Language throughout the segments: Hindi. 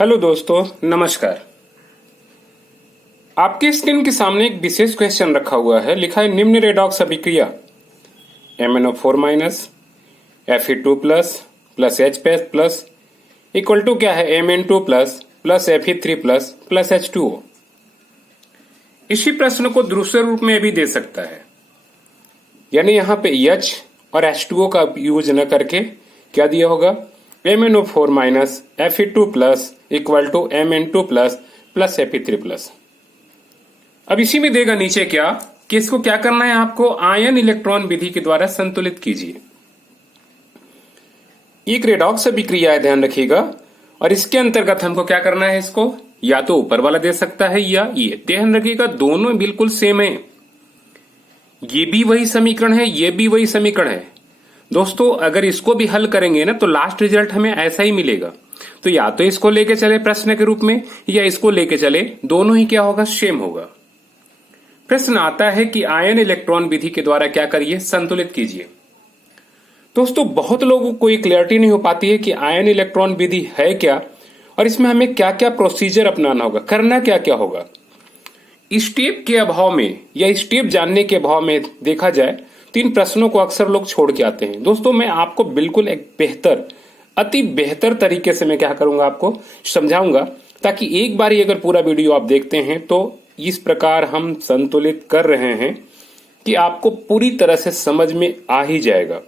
हेलो दोस्तों, नमस्कार। आपके स्क्रीन के सामने एक विशेष क्वेश्चन रखा हुआ है। लिखा है निम्न रेडॉक्स अभिक्रिया MnO4 minus Fe2 plus plus H plus equal to क्या है Mn2 plus plus Fe3 plus plus H2O। इसी प्रश्न को दूसरे रूप में भी दे सकता है, यानी यहाँ पे H और H2O का यूज न करके क्या दिया होगा MnO4 minus Fe2 plus equal to Mn2 plus plus Fe3 plus. अब इसी में देगा नीचे क्या कि इसको क्या करना है, आपको आयन इलेक्ट्रॉन विधि के द्वारा संतुलित कीजिए। एक रेडॉक्स अभिक्रिया है, ध्यान रखिएगा, और इसके अंतर्गत हमको क्या करना है, इसको या तो ऊपर वाला दे सकता है या ये। ध्यान रखिएगा दोनों बिल्कुल सेम है, ये भी वही समीकरण है, ये भी वही समीकरण है। दोस्तों अगर इसको भी हल करेंगे ना तो लास्ट रिजल्ट हमें ऐसा ही मिलेगा। तो या तो इसको लेके चले प्रश्न के रूप में या इसको लेके चले, दोनों ही क्या होगा, सेम होगा। प्रश्न आता है कि आयन इलेक्ट्रॉन विधि के द्वारा क्या करिए, संतुलित कीजिए। दोस्तों बहुत लोगों को ये क्लियरिटी नहीं हो पाती है कि आयन इलेक्ट्रॉन विधि है क्या और इसमें हमें क्या क्या प्रोसीजर अपनाना होगा, करना क्या क्या होगा। स्टेप के अभाव में या स्टेप जानने के अभाव में देखा जाए तो इन प्रश्नों को अक्सर लोग छोड़ के आते हैं। दोस्तों मैं आपको बिल्कुल एक बेहतर, अति बेहतर तरीके से मैं क्या करूंगा, आपको समझाऊंगा, ताकि एक बार ही अगर पूरा वीडियो आप देखते हैं तो इस प्रकार हम संतुलित कर रहे हैं कि आपको पूरी तरह से समझ में आ ही जाएगा।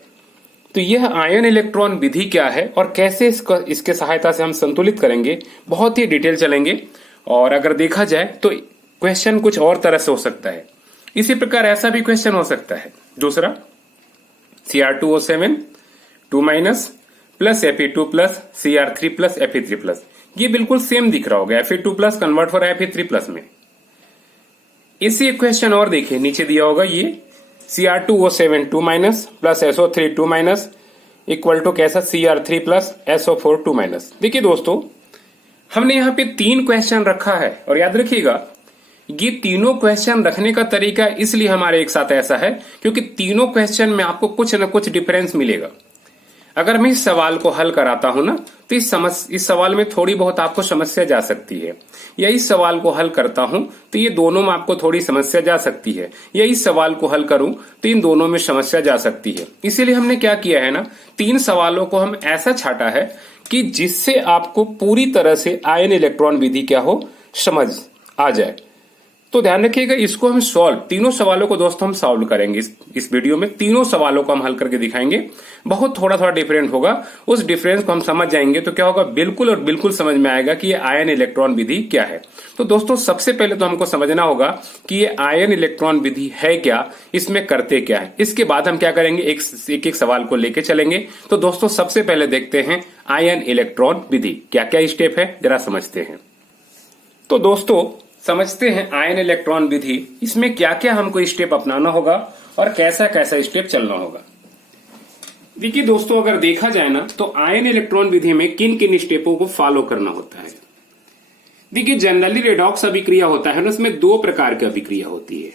तो यह आयन इलेक्ट्रॉन विधि क्या है और कैसे इसके सहायता से हम संतुलित करेंगे, बहुत ही डिटेल चलेंगे। और अगर देखा जाए तो क्वेश्चन कुछ और तरह से हो सकता है। इसी प्रकार ऐसा भी क्वेश्चन हो सकता है दूसरा, Cr2O7 2 minus plus Fe2 plus Cr3 plus Fe3 plus. ये बिल्कुल सेम दिख रहा होगा, Fe2 प्लस कन्वर्ट हो रहा है Fe3 प्लस में। इसी एक क्वेश्चन और देखिए, नीचे दिया होगा ये Cr2O7 2 minus plus SO3 2 minus equal to कैसा Cr3 प्लस SO4 2 माइनस। देखिए दोस्तों हमने यहाँ पे 3 क्वेश्चन रखा है और याद रखिएगा ये तीनों क्वेश्चन रखने का तरीका इसलिए हमारे एक साथ ऐसा है क्योंकि तीनों क्वेश्चन में आपको कुछ न कुछ डिफरेंस मिलेगा। अगर मैं इस सवाल को हल कराता हूं ना तो इस सवाल में थोड़ी बहुत आपको समस्या जा सकती है, या इस सवाल को हल करता हूं तो ये दोनों में आपको थोड़ी समस्या जा सकती है, या इस सवाल को हल करूं तो इन दोनों में समस्या जा सकती है। इसीलिए हमने क्या किया है ना, 3 सवालों को हम ऐसा छाटा है कि जिससे आपको पूरी तरह से आयन इलेक्ट्रॉन विधि क्या हो समझ आ जाए। तो ध्यान रखिएगा इसको हम तीनों सवालों को दोस्तों हम सॉल्व करेंगे। इस वीडियो में तीनों सवालों को हम हल करके दिखाएंगे। बहुत थोड़ा थोड़ा डिफरेंट होगा, उस डिफरेंस को हम समझ जाएंगे तो क्या होगा, बिल्कुल और बिल्कुल समझ में आएगा कि ये आयन इलेक्ट्रॉन विधि क्या है। तो दोस्तों सबसे पहले तो हमको समझना होगा कि ये आयन इलेक्ट्रॉन विधि है क्या, इसमें करते क्या है। इसके बाद हम क्या करेंगे, एक एक सवाल को लेके चलेंगे। तो दोस्तों सबसे पहले देखते हैं आयन इलेक्ट्रॉन विधि क्या क्या स्टेप है, जरा समझते हैं। तो दोस्तों समझते हैं आयन इलेक्ट्रॉन विधि, इसमें क्या क्या हमको स्टेप अपनाना होगा और कैसा कैसा स्टेप चलना होगा। देखिए दोस्तों अगर देखा जाए ना तो आयन इलेक्ट्रॉन विधि में किन किन स्टेपों को फॉलो करना होता है। देखिए जनरली रेडॉक्स अभिक्रिया होता है ना, उसमें 2 प्रकार की अभिक्रिया होती है।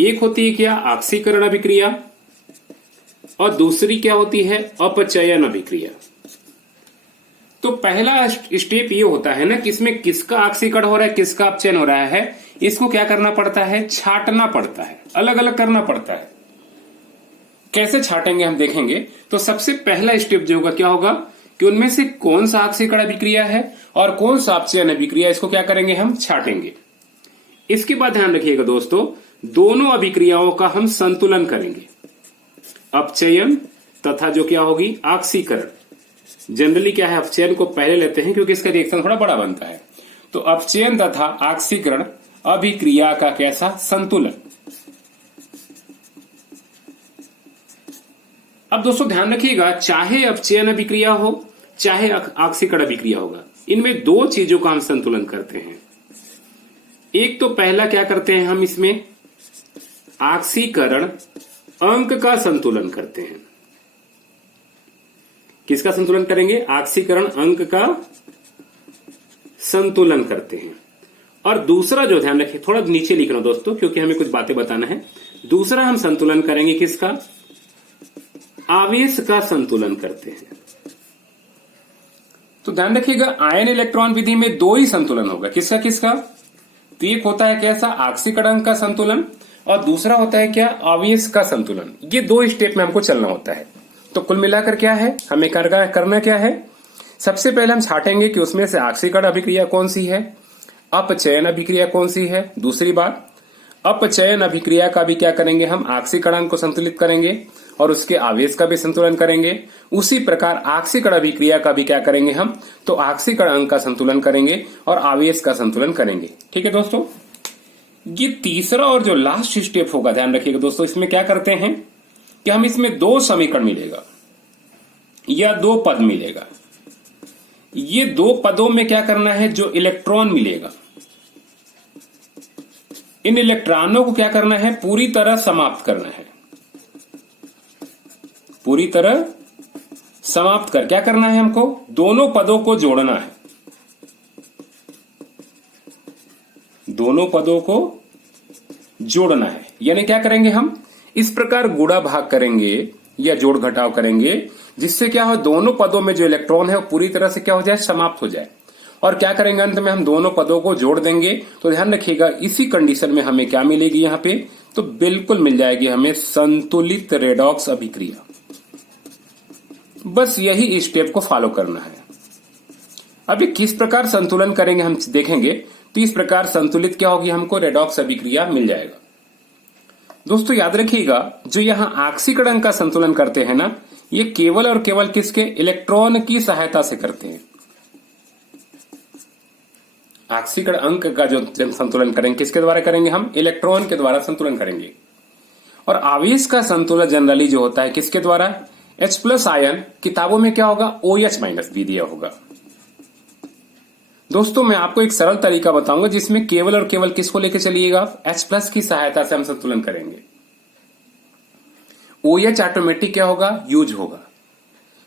एक होती है क्या, ऑक्सीकरण अभिक्रिया, और दूसरी क्या होती है, अपचयन अभिक्रिया। तो पहला स्टेप ये होता है ना कि इसमें किसका ऑक्सीकरण हो रहा है, किसका अपचयन हो रहा है, इसको क्या करना पड़ता है, छांटना पड़ता है, अलग अलग करना पड़ता है। कैसे छांटेंगे हम देखेंगे। तो सबसे पहला स्टेप जो होगा क्या होगा कि उनमें से कौन सा ऑक्सीकरण अभिक्रिया है और कौन सा अपचयन अभिक्रिया, इसको क्या करेंगे, हम छांटेंगे। इसके बाद ध्यान रखिएगा दोस्तों, दोनों अभिक्रियाओं का हम संतुलन करेंगे, अपचयन तथा जो क्या होगी ऑक्सीकरण। जनरली क्या है, अपचयन को पहले लेते हैं क्योंकि इसका रिएक्शन थोड़ा बड़ा बनता है। तो अपचयन तथा ऑक्सीकरण अभिक्रिया का कैसा संतुलन। अब दोस्तों ध्यान रखिएगा, चाहे अपचयन अभिक्रिया हो चाहे ऑक्सीकरण अभिक्रिया होगा, इनमें 2 चीजों का हम संतुलन करते हैं। एक तो पहला क्या करते हैं, हम इसमें ऑक्सीकरण अंक का संतुलन करते हैं। किसका संतुलन करेंगे, ऑक्सीकरण अंक का संतुलन करते हैं। और दूसरा जो, ध्यान रखिए थोड़ा नीचे लिख रहा हूं दोस्तों क्योंकि हमें कुछ बातें बताना है। दूसरा हम संतुलन करेंगे किसका, आवेश का संतुलन करते हैं। तो ध्यान रखिएगा आयन इलेक्ट्रॉन विधि में दो ही संतुलन होगा। किसका किसका? तो एक होता है कैसा? आक्सीकरण अंक का संतुलन, और दूसरा होता है क्या? आवेश का संतुलन। ये दो स्टेप में हमको चलना होता है। तो कुल मिलाकर क्या है हमें करना क्या है? सबसे पहले हम छाटेंगे कि उसमें से आक्सीकरण अभिक्रिया कौन सी है, अपचयन अभिक्रिया कौन सी है। दूसरी बात, अपचयन अभिक्रिया का भी क्या करेंगे हम? आक्सीकरण को संतुलित करेंगे और उसके आवेश का भी संतुलन करेंगे। उसी प्रकार आक्सीकरण अभिक्रिया का भी क्या करेंगे हम? तो आक्सीकरण अंक का संतुलन करेंगे और आवेश का संतुलन करेंगे। ठीक है दोस्तों, ये तीसरा और जो लास्ट स्टेप होगा, ध्यान रखिएगा दोस्तों, इसमें क्या करते हैं कि हम इसमें दो समीकरण मिलेगा या दो पद मिलेगा। ये दो पदों में क्या करना है? जो इलेक्ट्रॉन मिलेगा, इन इलेक्ट्रॉनों को क्या करना है? पूरी तरह समाप्त करना है। पूरी तरह समाप्त कर क्या करना है हमको? दोनों पदों को जोड़ना है। दोनों पदों को जोड़ना है, यानी क्या करेंगे हम? इस प्रकार गुणा भाग करेंगे या जोड़ घटाव करेंगे, जिससे क्या हो? दोनों पदों में जो इलेक्ट्रॉन है वो पूरी तरह से क्या हो जाए? समाप्त हो जाए। और क्या करेंगे? अंत में हम दोनों पदों को जोड़ देंगे। तो ध्यान रखिएगा इसी कंडीशन में हमें क्या मिलेगी यहां पे? तो बिल्कुल मिल जाएगी हमें संतुलित रेडॉक्स अभिक्रिया। बस यही स्टेप को फॉलो करना है। अभी किस प्रकार संतुलन करेंगे हम देखेंगे। तो इस प्रकार संतुलित क्या होगी? हमको रेडॉक्स अभिक्रिया मिल जाएगा। दोस्तों याद रखिएगा, जो यहां आक्सीकरण का संतुलन करते हैं ना, ये केवल और केवल किसके? इलेक्ट्रॉन की सहायता से करते हैं। आक्सीकरण अंक का जो संतुलन करेंगे किसके द्वारा करेंगे हम? इलेक्ट्रॉन के द्वारा संतुलन करेंगे। और आवेश का संतुलन जनरली जो होता है किसके द्वारा? H+ आयन, किताबों में क्या होगा? OH- भी दिया होगा। दोस्तों मैं आपको एक सरल तरीका बताऊंगा जिसमें केवल और केवल किसको लेके चलिएगा? H+ की सहायता से हम संतुलन करेंगे। OH ऑटोमेटिक क्या होगा? यूज होगा।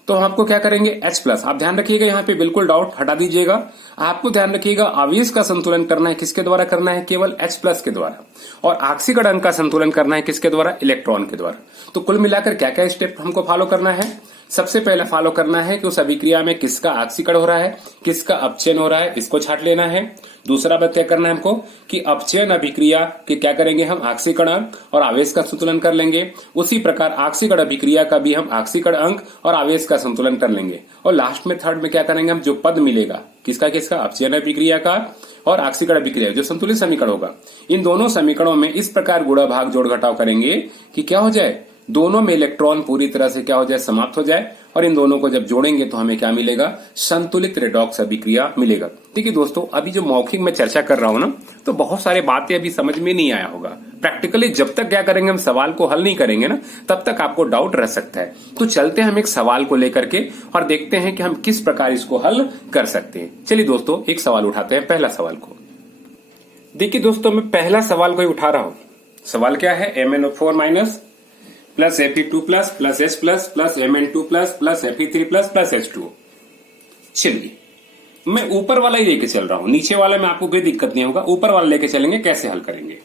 तो हम आपको क्या करेंगे? H+। आप ध्यान रखिएगा, यहाँ पे बिल्कुल डाउट हटा दीजिएगा। आपको ध्यान रखिएगा आवेश का संतुलन करना है किसके द्वारा करना है? केवल H+ के द्वारा। और आक्सीकरण का संतुलन करना है किसके द्वारा? इलेक्ट्रॉन के द्वारा। तो कुल मिलाकर क्या क्या स्टेप हमको फॉलो करना है? सबसे पहले फॉलो करना है कि उस अभिक्रिया में किसका आक्सीकरण हो रहा है, किसका अपचयन हो रहा है, इसको छाट लेना है। दूसरा बात क्या करना है हमको कि अपचयन अभिक्रिया के क्या करेंगे हम? आक्सीकरण और आवेश का संतुलन कर लेंगे। उसी प्रकार आक्सीकरण अभिक्रिया का भी हम आक्सीकरण अंक और आवेश का संतुलन कर लेंगे। और लास्ट में थर्ड में क्या करेंगे हम? जो पद मिलेगा किसका किसका? अपचयन अभिक्रिया का और आक्सीकरण अभिक्रिया, जो संतुलित समीकरण होगा, इन दोनों समीकरणों में इस प्रकार गुणा भाग जोड़ घटाव करेंगे कि क्या हो जाए? दोनों में इलेक्ट्रॉन पूरी तरह से क्या हो जाए? समाप्त हो जाए। और इन दोनों को जब जोड़ेंगे तो हमें क्या मिलेगा? संतुलित रेडॉक्स अभिक्रिया मिलेगा। ठीक है दोस्तों, अभी जो मौखिक में चर्चा कर रहा हूं ना, तो बहुत सारे बातें अभी समझ में नहीं आया होगा। प्रैक्टिकली जब तक क्या करेंगे हम सवाल को हल नहीं करेंगे ना, तब तक आपको डाउट रह सकता है। तो चलते हैं हम एक सवाल को लेकर के और देखते हैं कि हम किस प्रकार इसको हल कर सकते हैं। चलिए दोस्तों एक सवाल उठाते हैं, पहला सवाल को। देखिए दोस्तों मैं पहला सवाल को ही उठा रहा हूं। सवाल क्या है? MnO4- plus Fe2 plus plus H plus plus Mn2 plus plus Fe3 plus plus H2। चलिए मैं ऊपर वाला ही लेके चल रहा हूं, नीचे वाला में आपको कोई दिक्कत नहीं होगा। ऊपर वाला लेके चलेंगे, कैसे हल करेंगे।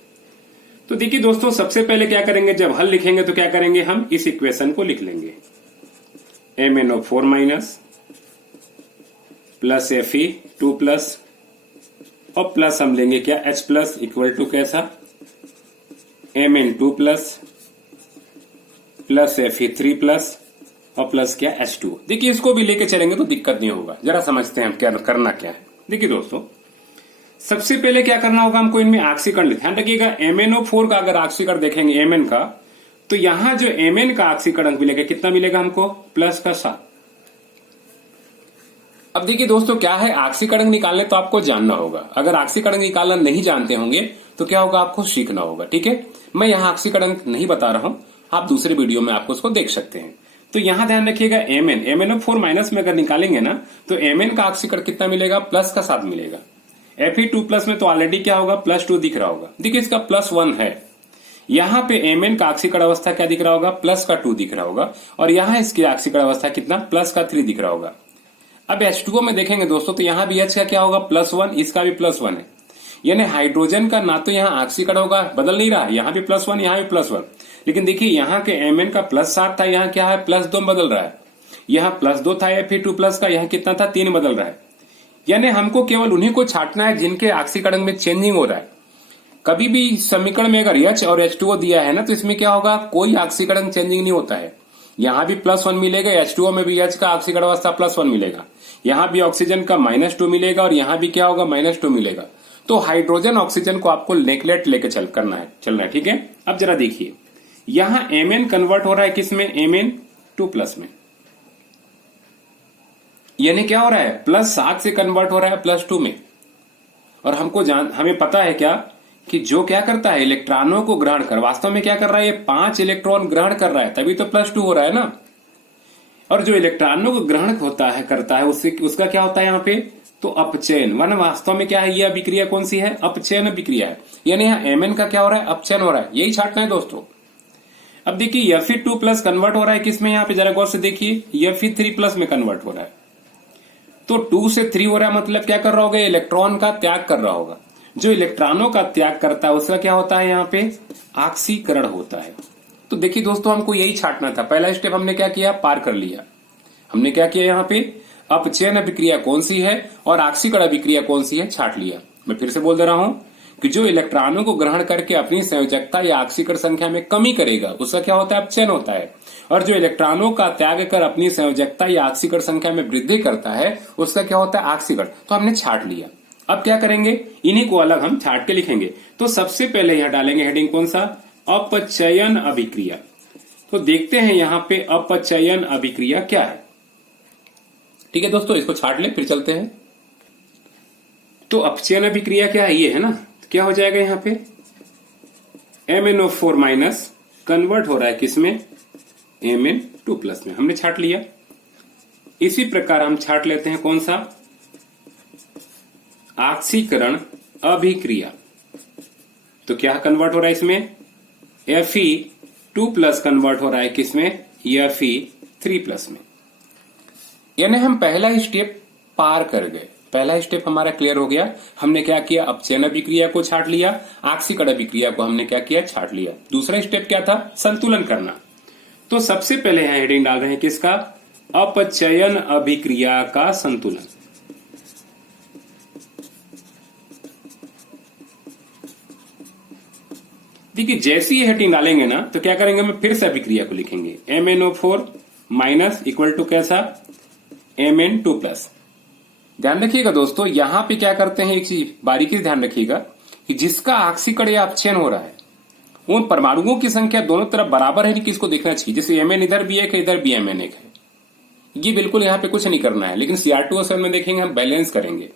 तो देखिए दोस्तों सबसे पहले क्या करेंगे, जब हल लिखेंगे तो क्या करेंगे हम? इस इक्वेशन को लिख लेंगे। MnO4- प्लस Fe2 प्लस और प्लस हम लेंगे क्या? H प्लस इक्वल टू कैसा? Mn2 plus plus Fe3 plus और प्लस क्या? H2। देखिए इसको भी लेके चलेंगे तो दिक्कत नहीं होगा। जरा समझते हैं क्या करना क्या है। देखिए दोस्तों सबसे पहले क्या करना होगा हमको? इनमें आक्सीकरण, ध्यान रखिएगा MnO4 का अगर आक्सीकरण देखेंगे Mn का, तो यहां जो Mn का आक्सीकरण मिलेगा कितना मिलेगा हमको? प्लस का 7। अब देखिए दोस्तों क्या है, आक्सीकरण निकालने तो आपको जानना होगा। अगर आक्सीकरण निकालना नहीं जानते होंगे तो क्या होगा? आपको सीखना होगा। ठीक है, मैं यहां आक्सीकरण नहीं बता रहा हूं, आप दूसरे वीडियो में आपको उसको देख सकते हैं। तो यहां ध्यान रखिएगा MnO4- में अगर निकालेंगे ना, तो Mn का आक्सीकरण कितना मिलेगा? प्लस का 7 मिलेगा। Fe2 प्लस में तो ऑलरेडी क्या होगा? +2 दिख रहा होगा। देखिए इसका +1 है। यहां पे Mn का आक्सीकरण अवस्था क्या दिख रहा होगा? प्लस का 2 दिख रहा होगा। और यहां इसकी आक्सीकरण अवस्था कितना? प्लस का 3 दिख रहा होगा। अब H2O में देखेंगे दोस्तों तो यहां भी H का क्या होगा? +1, इसका भी +1 है। यानी हाइड्रोजन का ना तो यहाँ आक्सीकरण होगा, बदल नहीं रहा, यहाँ भी +1 यहाँ भी +1। लेकिन देखिए यहाँ के Mn का +7 था, यहाँ क्या है? +2 बदल रहा है। यहाँ +2 था Fe2+ का, यहाँ कितना था 3 बदल रहा है। यानी हमको केवल उन्हीं को छांटना है जिनके ऑक्सीकरण में चेंजिंग हो रहा है। कभी भी समीकरण में अगर H और H2O दिया है ना, तो इसमें क्या होगा, कोई ऑक्सीकरण चेंजिंग नहीं होता है। यहाँ भी +1 मिलेगा, H2O में भी H का ऑक्सीकरण अवस्था +1 मिलेगा, यहाँ भी ऑक्सीजन का -2 मिलेगा और यहाँ भी क्या होगा, -2 मिलेगा। तो हाइड्रोजन ऑक्सीजन को आपको नेकलेट लेके चलना है, ठीक है। अब जरा देखिए, यहाँ Mn कन्वर्ट हो रहा है किसमें, Mn2+ में। यानी क्या हो रहा है, +7 से कन्वर्ट हो रहा है +2 में। और हमें पता है क्या कि जो क्या करता है, इलेक्ट्रॉनों को ग्रहण कर, वास्तव में क्या कर रहा है, ये 5 इलेक्ट्रॉन ग्रहण कर रहा है, तभी तो +2 हो रहा है ना। और जो इलेक्ट्रॉनों को ग्रहण करता है उसका क्या होता है यहाँ पे, तो अपचयन। वरना वास्तव में क्या है, ये अभिक्रिया कौन सी है, अपचयन अभिक्रिया है। यानी यहाँ Mn का क्या हो रहा है, अपचयन हो रहा है। यही छांटना है दोस्तों। अब देखिए Fe2+ कन्वर्ट हो रहा है किसमें, यहाँ पे जरा गौर से देखिए, Fe3+ में कन्वर्ट हो रहा है। तो 2 से 3 हो रहा है, मतलब क्या कर रहा होगा, इलेक्ट्रॉन का त्याग कर रहा होगा। जो इलेक्ट्रॉनों का त्याग करता है उसका क्या होता है, यहाँ पे ऑक्सीकरण होता है। तो देखिए दोस्तों, हमको यही छांटना था। पहला स्टेप हमने क्या किया, पार कर लिया। हमने क्या किया, यहाँ पे अपचयन अभिक्रिया कौन सी है और ऑक्सीकरण अभिक्रिया कौन सी है, छांट लिया। मैं फिर से बोल दे रहा हूं कि जो इलेक्ट्रॉनों को ग्रहण करके अपनी संयोजकता या ऑक्सीकरण संख्या में कमी करेगा उसका क्या होता है, अपचयन होता है। और जो इलेक्ट्रॉनों का त्याग कर अपनी संयोजकता या ऑक्सीकरण संख्या में वृद्धि करता है उसका क्या होता है, ऑक्सीकरण। तो हमने छांट लिया। अब क्या करेंगे, इन्हीं को अलग हम छांट के लिखेंगे। तो सबसे पहले यहां डालेंगे हेडिंग कौन सा, अपचयन अभिक्रिया। तो देखते हैं यहाँ पे अपचयन अभिक्रिया क्या है। ठीक है दोस्तों, इसको छाट ले, फिर चलते हैं। तो अपचयन अभिक्रिया क्या है, ये है ना। तो क्या हो जाएगा, यहाँ पे MnO4- कन्वर्ट हो रहा है किसमें, Mn2+ में। हमने छाट लिया। इसी प्रकार हम छाट लेते हैं कौन सा, ऑक्सीकरण अभिक्रिया। तो क्या कन्वर्ट हो रहा है इसमें, Fe2+ कन्वर्ट हो रहा है किसमें, Fe3+ में। यानी हम पहला स्टेप पार कर गए। पहला स्टेप हमारा क्लियर हो गया। हमने क्या किया, अपचयन अभिक्रिया को छाट लिया, ऑक्सीकरण अभिक्रिया को हमने क्या किया, छाट लिया। दूसरा स्टेप क्या था, संतुलन करना। तो सबसे पहले यहां हेडिंग डाल रहे हैं किसका, अपचयन अभिक्रिया का संतुलन। देखिए जैसे ही हेडिंग डालेंगे ना, तो क्या करेंगे, हम फिर से अभिक्रिया को लिखेंगे। MnO4- इक्वल टू कैसा, Mn2+। ध्यान रखिएगा दोस्तों, यहां पे क्या करते हैं, एक चीज बारीकी से ध्यान रखिएगा कि जिसका ऑक्सीकरण या अपचयन हो रहा है उन परमाणुओं की संख्या दोनों तरफ बराबर है, किसको देखना चाहिए। जैसे Mn इधर भी एक है, इधर भी Mn एक है, ये बिल्कुल यहाँ पे कुछ नहीं करना है। लेकिन Cr2SL में देखेंगे हम बैलेंस करेंगे,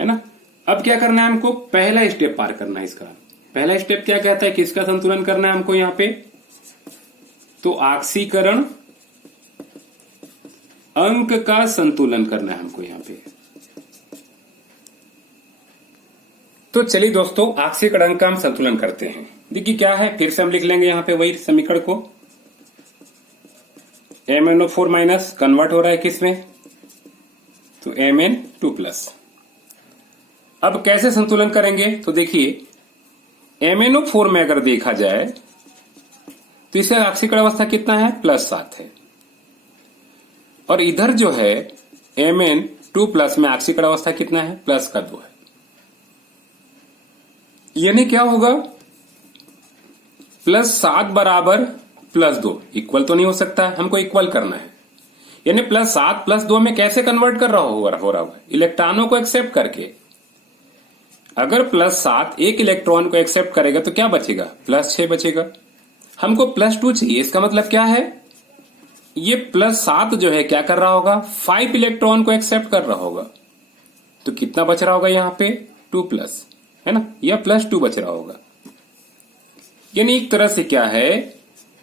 है ना। अब क्या करना है, हमको पहला स्टेप पार करना है। इसका पहला स्टेप क्या कहता है, किसका संतुलन करना है हमको यहाँ पे, तो ऑक्सीकरण अंक का संतुलन करना है हमको यहाँ पे। तो चलिए दोस्तों, ऑक्सीकरण अंक का हम संतुलन करते हैं। देखिए क्या है, फिर से हम लिख लेंगे यहाँ पे वही समीकरण को। MnO4- कन्वर्ट हो रहा है किसमें, तो Mn2+। अब कैसे संतुलन करेंगे, तो देखिए MnO4 में अगर देखा जाए तो इसे ऑक्सीकरण अवस्था कितना है, +7 है। और इधर जो है Mn2+ में ऑक्सीकरण अवस्था कितना है, +2 है। यानी क्या होगा, +7 बराबर +2 इक्वल तो नहीं हो सकता, हमको इक्वल करना है। यानी +7 +2 में कैसे कन्वर्ट कर रहा होगा, इलेक्ट्रॉनों को एक्सेप्ट करके। अगर +7 एक इलेक्ट्रॉन को एक्सेप्ट करेगा तो क्या बचेगा, +6 बचेगा। हमको +2 चाहिए, इसका मतलब क्या है, ये +7 जो है क्या कर रहा होगा, 5 इलेक्ट्रॉन को एक्सेप्ट कर रहा होगा। तो कितना बच रहा होगा यहाँ पे, 2+, है ना, या +2 बच रहा होगा। यानी एक तरह से क्या है,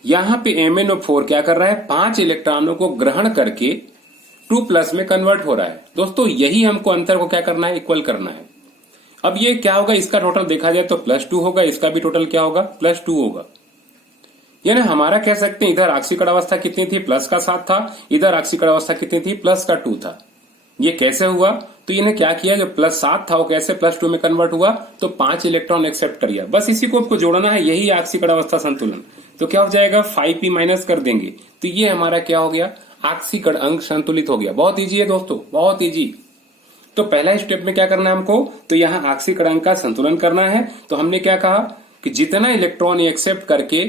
यहां पे MnO4 क्या कर रहा है, 5 इलेक्ट्रॉनों को ग्रहण करके 2+ में कन्वर्ट हो रहा है। दोस्तों यही हमको अंतर को क्या करना है, इक्वल करना है। अब ये क्या होगा, इसका टोटल देखा जाए तो +2 होगा, इसका भी टोटल क्या होगा, +2 होगा। यानी हमारा कह सकते हैं इधर ऑक्सीकरण अवस्था कितनी थी, +7 था, इधर ऑक्सीकरण अवस्था कितनी थी, +2 था। ये कैसे हुआ, तो इन्हें क्या किया, जो +7 था वो कैसे +2 में कन्वर्ट हुआ, तो 5 इलेक्ट्रॉन एक्सेप्ट कर लिया। बस इसी को आपको जोड़ना है, यही ऑक्सीकरण अवस्था संतुलन। तो क्या हो जाएगा, 5p माइनस कर देंगे तो ये हमारा क्या हो गया, ऑक्सीकरण अंक संतुलित हो गया। बहुत इजी है दोस्तों, बहुत इजी। तो पहला स्टेप में क्या करना है हमको, तो यहाँ ऑक्सीकरण अंक का संतुलन करना है। तो हमने क्या कहा कि जितना इलेक्ट्रॉन एक्सेप्ट करके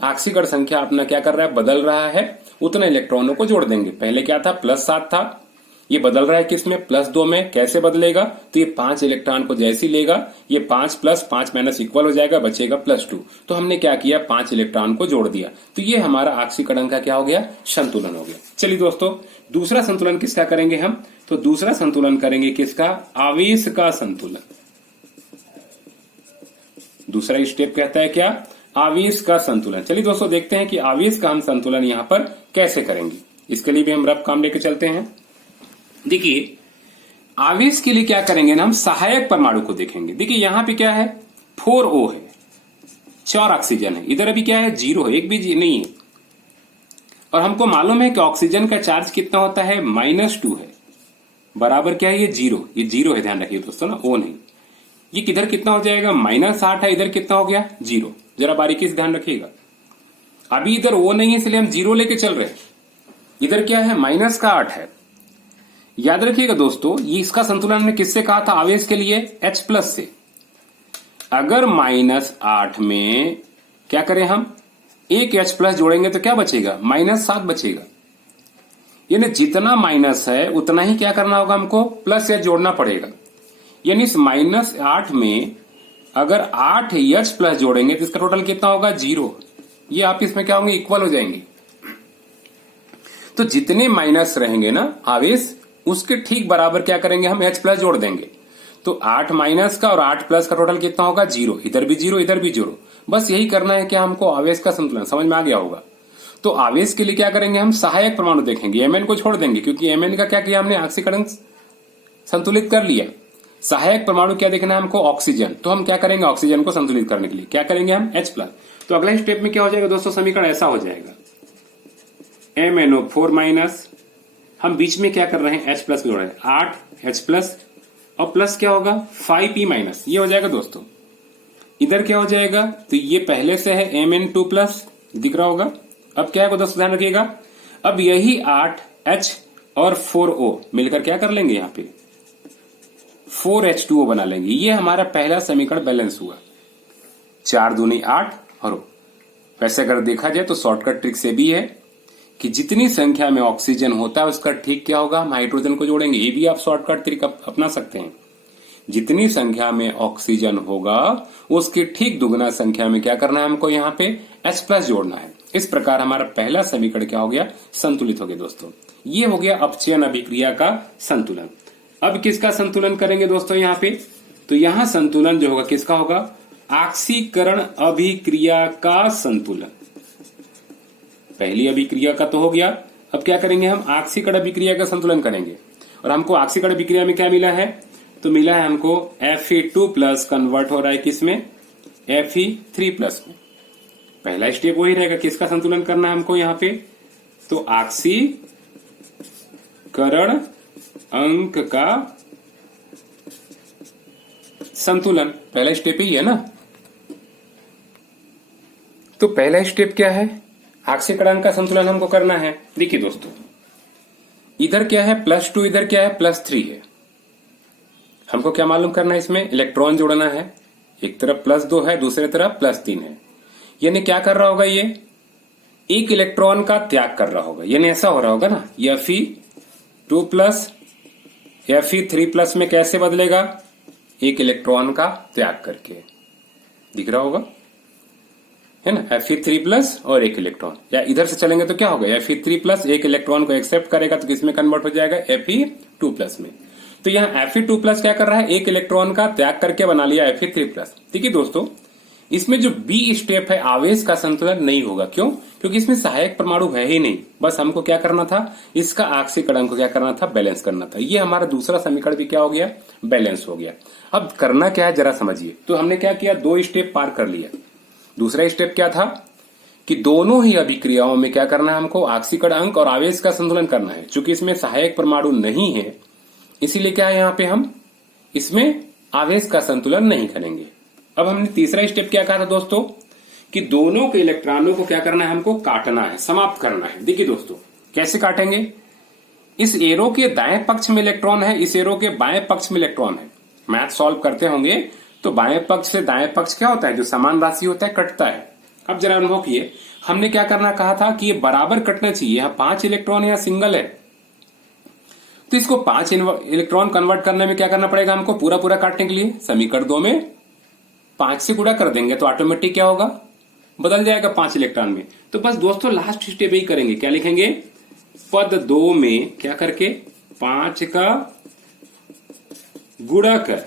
ऑक्सीकरण संख्या अपना क्या कर रहा है, बदल रहा है, उतना इलेक्ट्रॉनों को जोड़ देंगे। पहले क्या था, +7 था, ये बदल रहा है किसमें, +2 में। कैसे बदलेगा, तो ये 5 इलेक्ट्रॉन को जैसे ही लेगा, ये 5 + 5 - इक्वल हो जाएगा, बचेगा +2। तो हमने क्या किया, 5 इलेक्ट्रॉन को जोड़ दिया। तो ये हमारा ऑक्सीकरण का क्या हो गया, संतुलन हो गया। चलिए दोस्तों, दूसरा संतुलन किसका करेंगे हम, तो दूसरा संतुलन करेंगे किसका, आवेश का संतुलन। दूसरा स्टेप कहता है क्या, आवेश का संतुलन। चलिए दोस्तों, देखते हैं कि आवेश का हम संतुलन यहां पर कैसे करेंगे। इसके लिए भी हम रफ काम लेके चलते हैं। देखिए, आवेश के लिए क्या करेंगे ना, हम सहायक परमाणु को देखेंगे। देखिए यहां पे क्या है, 4O है, 4 ऑक्सीजन है। इधर अभी क्या है, 0 है, एक भी नहीं है। और हमको मालूम है कि ऑक्सीजन का चार्ज कितना होता है, -2 है, बराबर क्या है, ये 0, ये 0 है, ध्यान रखिए दोस्तों ना, O नहीं। ये किधर कितना हो जाएगा, -8 है, इधर कितना हो गया, 0। जरा बारीकी से ध्यान रखिएगा। अभी इधर O नहीं है, इसलिए हम 0 लेके चल रहे हैं। इधर क्या है, -8 है। याद रखिएगा दोस्तों, ये इसका संतुलन हमने किससे कहा था, आवेश के लिए H+ से। अगर -8 में क्या करें हम, एक H+ जोड़ेंगे तो क्या बचेगा, -7 बचेगा। यानी जितना माइनस है उतना ही क्या करना होगा, हमको प्लस H जोड़ना पड़ेगा। यानी इस -8 में अगर 8 H+ जोड़ेंगे तो इसका टोटल कितना होगा, 0। ये आप इसमें क्या होंगे, इक्वल हो जाएंगे। तो जितने माइनस रहेंगे ना आवेश, उसके ठीक बराबर क्या करेंगे, हम H+ जोड़ देंगे। तो 8 माइनस का और 8+ का टोटल कितना होगा, 0। इधर भी 0, इधर भी 0। बस यही करना है क्या हमको, आवेश का संतुलन। समझ में आ गया होगा। तो आवेश के लिए क्या करेंगे, हम सहायक परमाणु देखेंगे। Mn को छोड़ देंगे, क्योंकि Mn का क्या किया हमने, ऑक्सीकरण संतुलित कर लिया। सहायक परमाणु क्या देखना है हमको, ऑक्सीजन। तो हम क्या करेंगे, ऑक्सीजन को संतुलित करने के लिए क्या करेंगे, हम H+। तो अगला स्टेप में क्या हो जाएगा दोस्तों, समीकरण ऐसा हो जाएगा, MnO4- हम बीच में क्या कर रहे हैं, H+ जोड़ रहे हैं, 8 H+ और प्लस क्या होगा, 5P-। ये हो जाएगा दोस्तों। इधर क्या हो जाएगा, तो ये पहले से है Mn2+ दिख रहा होगा। अब क्या है दोस्तों, ध्यान रखिएगा। अब यही 8H और 4O मिलकर क्या कर लेंगे, यहां पे 4H2O बना लेंगे। ये हमारा पहला समीकरण बैलेंस हुआ। 4 दूनी 8 और वैसे अगर देखा जाए तो शॉर्टकट ट्रिक से भी है कि जितनी संख्या में ऑक्सीजन होता है उसका ठीक क्या होगा, हम हाइड्रोजन को जोड़ेंगे। ये भी आप शॉर्टकट ट्रिक अपना सकते हैं। जितनी संख्या में ऑक्सीजन होगा उसकी ठीक दुगना संख्या में क्या करना है, हमको यहाँ पे H+ जोड़ना है। इस प्रकार हमारा पहला समीकरण क्या हो गया, संतुलित हो गया दोस्तों। ये हो गया अपचयन अभिक्रिया का संतुलन। अब किसका संतुलन करेंगे दोस्तों यहाँ पे, तो यहाँ संतुलन जो होगा किसका होगा, ऑक्सीकरण अभिक्रिया का संतुलन। पहली अभिक्रिया का तो हो गया। अब क्या करेंगे, हम ऑक्सीकरण अभिक्रिया का संतुलन करेंगे। और हमको ऑक्सीकरण अभिक्रिया में क्या मिला है, तो मिला है हमको Fe2+ कन्वर्ट हो रहा है किसमें, Fe3+ में। पहला स्टेप वही रहेगा, किसका संतुलन करना है हमको यहाँ पे, तो ऑक्सीकरण अंक का संतुलन। पहला स्टेप ही है ना। तो पहला स्टेप क्या है, ऑक्सीकरण का संतुलन हमको करना है। देखिए दोस्तों, इधर क्या है +2, इधर क्या है +3 है। हमको क्या मालूम करना है, इसमें इलेक्ट्रॉन जोड़ना है। एक तरफ +2 है, दूसरे तरफ +3 है। यानी क्या कर रहा होगा, ये एक इलेक्ट्रॉन का त्याग कर रहा होगा। यानी ऐसा हो रहा होगा ना, Fe2+ Fe3+ में कैसे बदलेगा, एक इलेक्ट्रॉन का त्याग करके। दिख रहा होगा है ना, Fe3+ और एक इलेक्ट्रॉन। या इधर से चलेंगे तो क्या होगा, Fe3+ एक इलेक्ट्रॉन को एक्सेप्ट करेगा तो किसमें कन्वर्ट हो जाएगा, Fe2+ में। तो यहाँ Fe2+ क्या कर रहा है, एक इलेक्ट्रॉन का त्याग करके बना लिया Fe3+। ठीक है दोस्तों, इसमें जो बी स्टेप है, आवेश का संतुलन नहीं होगा। क्यों, क्योंकि इसमें सहायक परमाणु है ही नहीं। बस हमको क्या करना था, इसका ऑक्सीकरण को क्या करना था, बैलेंस करना था। ये हमारा दूसरा समीकरण भी क्या हो गया, बैलेंस हो गया। अब करना क्या है जरा समझिए। तो हमने क्या किया, 2 स्टेप पार कर लिया। दूसरा स्टेप क्या था कि दोनों ही अभिक्रियाओं में क्या करना है, हमको ऑक्सीकरण अंक और आवेश का संतुलन करना है। चूंकि इसमें सहायक परमाणु नहीं है, इसीलिए क्या है, यहाँ पे हम इसमें आवेश का संतुलन नहीं करेंगे। अब हमने तीसरा स्टेप क्या कहा था दोस्तों, कि दोनों के इलेक्ट्रॉनों को क्या करना है, हमको काटना है, समाप्त करना है। देखिए दोस्तों, कैसे काटेंगे? इस एरो के दाएं पक्ष में इलेक्ट्रॉन है, इस एरो के बाएं पक्ष में इलेक्ट्रॉन है। मैथ सॉल्व करते होंगे तो बाएं पक्ष से दाएं पक्ष क्या होता है, जो समान राशि होता है कटता है। अब जरा अनुभव किए, हमने क्या करना कहा था कि ये बराबर कटना चाहिए। यहाँ 5 इलेक्ट्रॉन है, यहाँ सिंगल है, तो इसको 5 इलेक्ट्रॉन कन्वर्ट करने में क्या करना पड़ेगा हमको, पूरा पूरा काटने के लिए समीकरण 2 में 5 से गुणा कर देंगे तो ऑटोमेटिक क्या होगा, बदल जाएगा 5 इलेक्ट्रॉन में। तो बस दोस्तों लास्ट स्टेप यही करेंगे, क्या लिखेंगे, पद 2 में क्या करके 5 का गुणा कर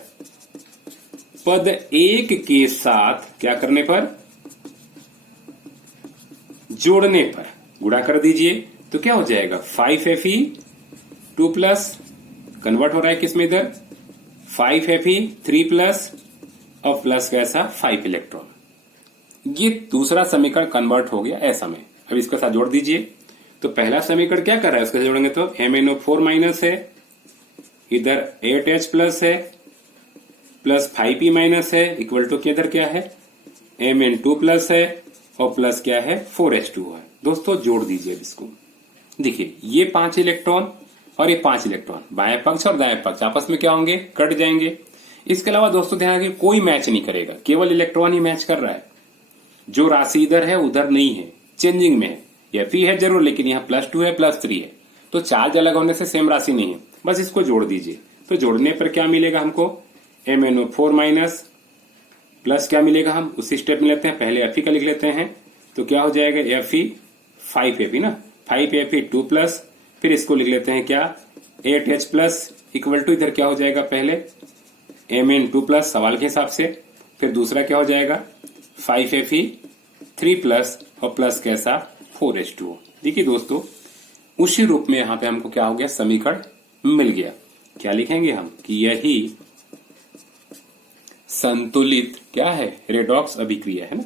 पद 1 के साथ क्या करने पर, जोड़ने पर गुणा कर दीजिए तो क्या हो जाएगा 5Fe2 प्लस, कन्वर्ट हो रहा है किसमें इधर 5Fe3 प्लस और प्लस कैसा 5 इलेक्ट्रॉन। ये दूसरा समीकरण कन्वर्ट हो गया ऐसा में। अब इसके साथ जोड़ दीजिए तो पहला समीकरण क्या कर रहा है, इसके साथ जोड़ेंगे तो MnO4 माइनस है, इधर 8H प्लस है, प्लस 5P माइनस है, इक्वल टू के इधर क्या है Mn2 प्लस है और प्लस क्या है 4H2 है। दोस्तों जोड़ दीजिए इसको, देखिए ये 5 इलेक्ट्रॉन और ये 5 इलेक्ट्रॉन, बाएं पक्ष और दाएं पक्ष आपस में क्या होंगे, कट जाएंगे। इसके अलावा दोस्तों ध्यान रखिए कोई मैच नहीं करेगा, केवल इलेक्ट्रॉन ही मैच कर रहा है। जो राशि इधर है उधर नहीं है, चेंजिंग में है। यह Fe है जरूर, लेकिन यहाँ +2 है +3 है, तो चार्ज अलग होने से सेम राशि नहीं है। बस इसको जोड़ दीजिए तो जोड़ने पर क्या मिलेगा हमको, MnO4 माइनस प्लस क्या मिलेगा, हम उसी स्टेप में लेते हैं, पहले Fe का लिख लेते हैं तो क्या हो जाएगा Fe 5Fe ना, 5Fe2 प्लस, फिर इसको लिख लेते हैं क्या 8H प्लस, इक्वल टू इधर क्या हो जाएगा पहले Mn2 प्लस सवाल के हिसाब से, फिर दूसरा क्या हो जाएगा 5Fe3 प्लस और प्लस कैसा 4H2। देखिए दोस्तों उसी रूप में यहाँ पे हमको क्या हो गया, समीकरण मिल गया। क्या लिखेंगे हम कि यही संतुलित क्या है, रेडॉक्स अभिक्रिया है ना,